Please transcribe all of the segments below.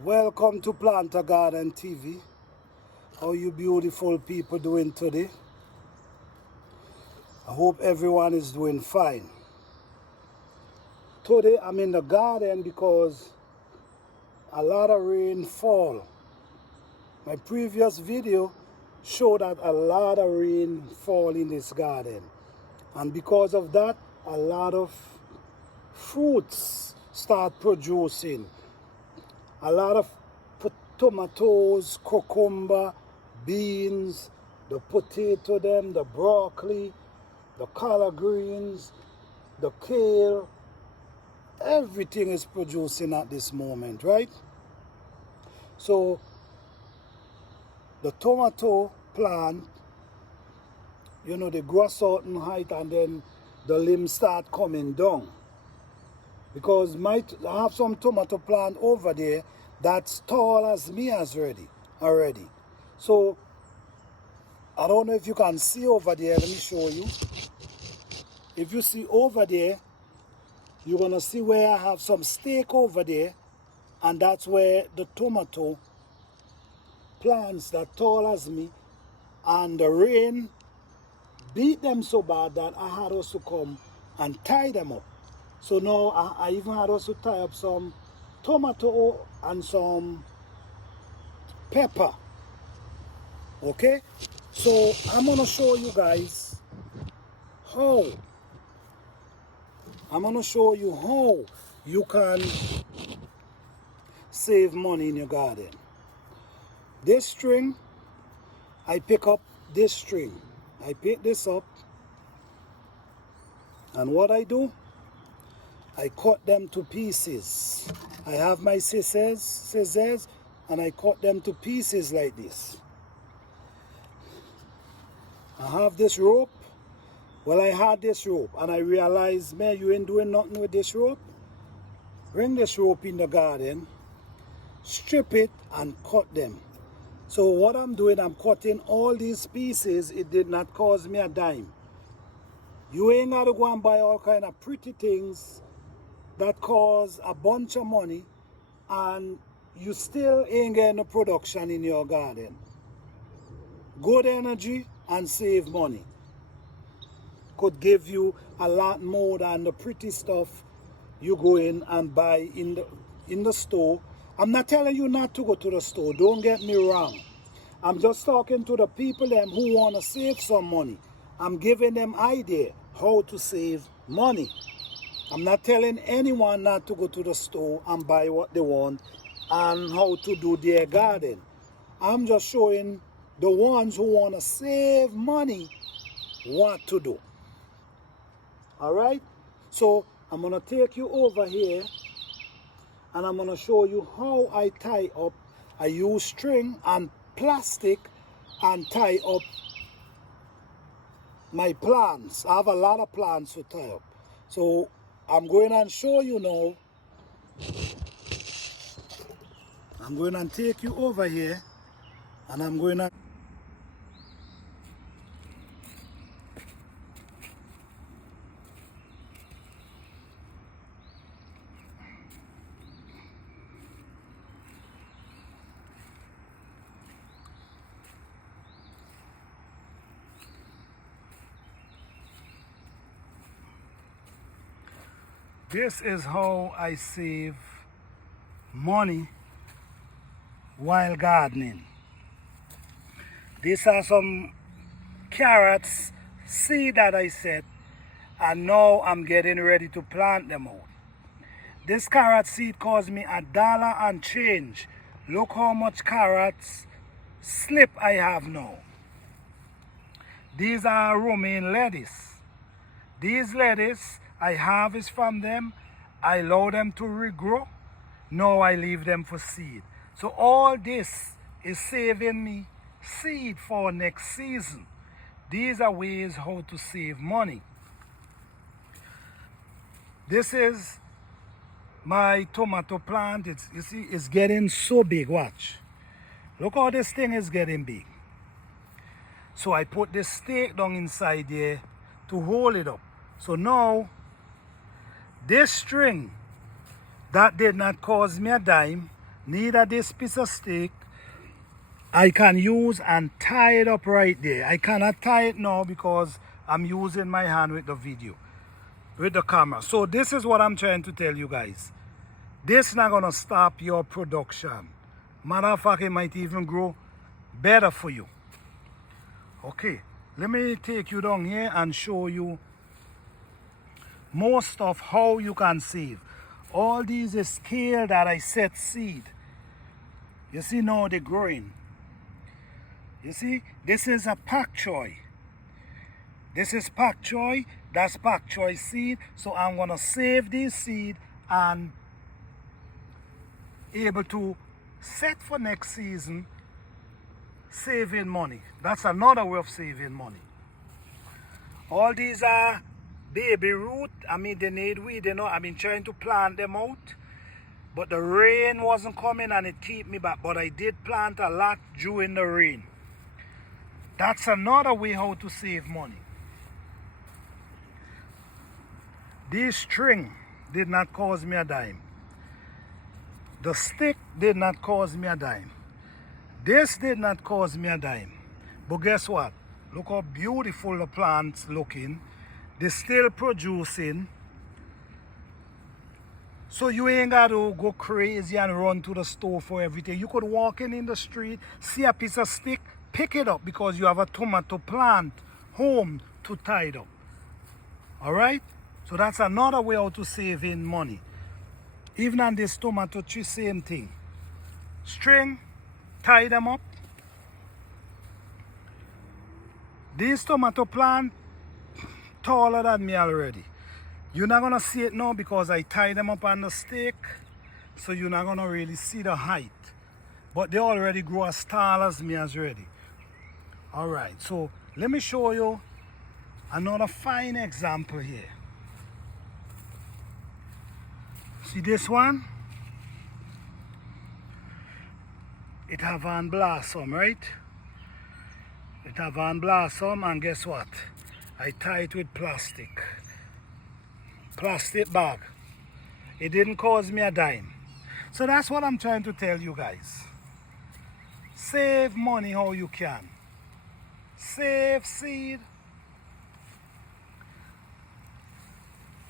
Welcome to Planter Garden TV. How you beautiful people doing today? I hope everyone is doing fine. Today I'm in the garden because a lot of rain fall. My previous video showed that a lot of rain fall in this garden. And because of that, a lot of fruits start producing. A lot of tomatoes, cucumber, beans, the potato them, the broccoli, the collard greens, the kale, everything is producing at this moment, right? So the tomato plant, they grow a certain height and then the limbs start coming down. Because I have some tomato plant over there that's tall as me already. So I don't know if you can see over there. Let me show you. If you see over there, you're going to see where I have some stake over there. And that's where the tomato plants that tall as me. And the rain beat them so bad that I had also come and tie them up. So now I even had also tie up some tomato and some pepper. Okay? So I'm going to show you guys how you can save money in your garden. This string, I pick up this string. I pick this up. And what I do, I cut them to pieces. I have my scissors, and I cut them to pieces like this. I have this rope. Well, I had this rope, and I realized, man, you ain't doing nothing with this rope. Bring this rope in the garden, strip it, and cut them. So what I'm doing, I'm cutting all these pieces. It did not cost me a dime. You ain't got to go and buy all kind of pretty things that cost a bunch of money, and you still ain't getting no production in your garden. Good energy and save money could give you a lot more than the pretty stuff you go in and buy in the store. I'm not telling you not to go to the store, don't get me wrong. I'm just talking to the people them who want to save some money. I'm giving them idea how to save money. I'm not telling anyone not to go to the store and buy what they want and how to do their garden. I'm just showing the ones who want to save money what to do. All right? So I'm going to take you over here and I'm going to show you how I tie up. I use string and plastic and tie up my plants. I have a lot of plants to tie up. So I'm going to show you now. I'm going to take you over here and I'm going to This is how I save money while gardening. These are some carrots seed that I set, and now I'm getting ready to plant them out. This carrot seed cost me $1 and change. Look how much carrots slip I have now. These are romaine lettuce. These lettuce I harvest from them, I allow them to regrow. Now I leave them for seed. So all this is saving me seed for next season. These are ways how to save money. This is my tomato plant. You see, it's getting so big. Watch. Look how this thing is getting big. So I put this stake down inside there to hold it up. So now, this string, that did not cost me a dime. neither this piece of stick I can use and tie it up right there. I cannot tie it now because I'm using my hand with the video, with the camera. So this is what I'm trying to tell you guys. This not gonna stop your production. Matter of fact, it might even grow better for you. Okay, let me take you down here and show you most of how you can save. All these is scale that I set seed. You see now they're growing. You see, this is a pak choi. This is pak choi, that's pak choi seed. So I'm gonna save this seed and able to set for next season saving money. That's another way of saving money. All these are baby root. I mean, they need weed, you know. I've been trying to plant them out, but the rain wasn't coming and it kept me back. But I did plant a lot during the rain. That's another way how to save money. This string did not cost me a dime. The stick did not cost me a dime. This did not cost me a dime. But guess what? Look how beautiful the plant's looking. They're still producing. So you ain't got to go crazy and run to the store for everything. You could walk in the street, see a piece of stick, pick it up because you have a tomato plant home to tie it up. All right? So that's another way how to save in money. Even on this tomato tree, same thing. String, tie them up. This tomato plant taller than me already. You're not gonna see it now because I tie them up on the stick, so you're not gonna really see the height. But they already grow as tall as me as ready. All right, so let me show you another fine example here. See this one? It have on blossom, right? It have on blossom, and guess what? I tie it with plastic bag. It didn't cost me a dime. So that's what I'm trying to tell you guys. Save money how you can. Save seed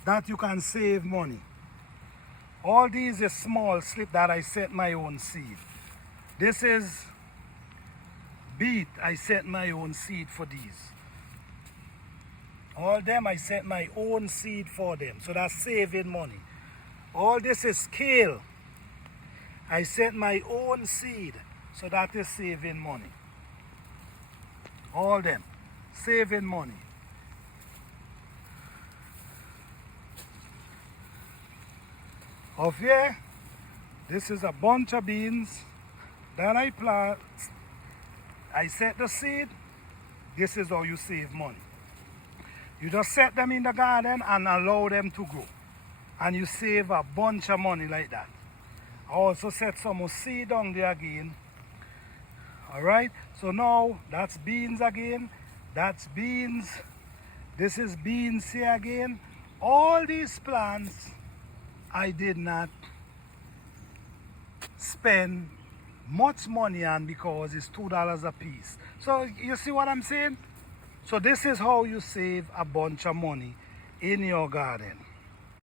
that you can save money. All these is small slip that I set my own seed. This is beet. I set my own seed for these. All them I set my own seed for them. So that's saving money. All this is kale. I set my own seed. So that is saving money. All them. Saving money. Up here, this is a bunch of beans that I plant. I set the seed. This is how you save money. You just set them in the garden and allow them to grow. And you save a bunch of money like that. I also set some more seed down there again. Alright, so now that's beans again. That's beans. This is beans here again. All these plants I did not spend much money on because it's $2 a piece. So you see what I'm saying? So this is how you save a bunch of money in your garden.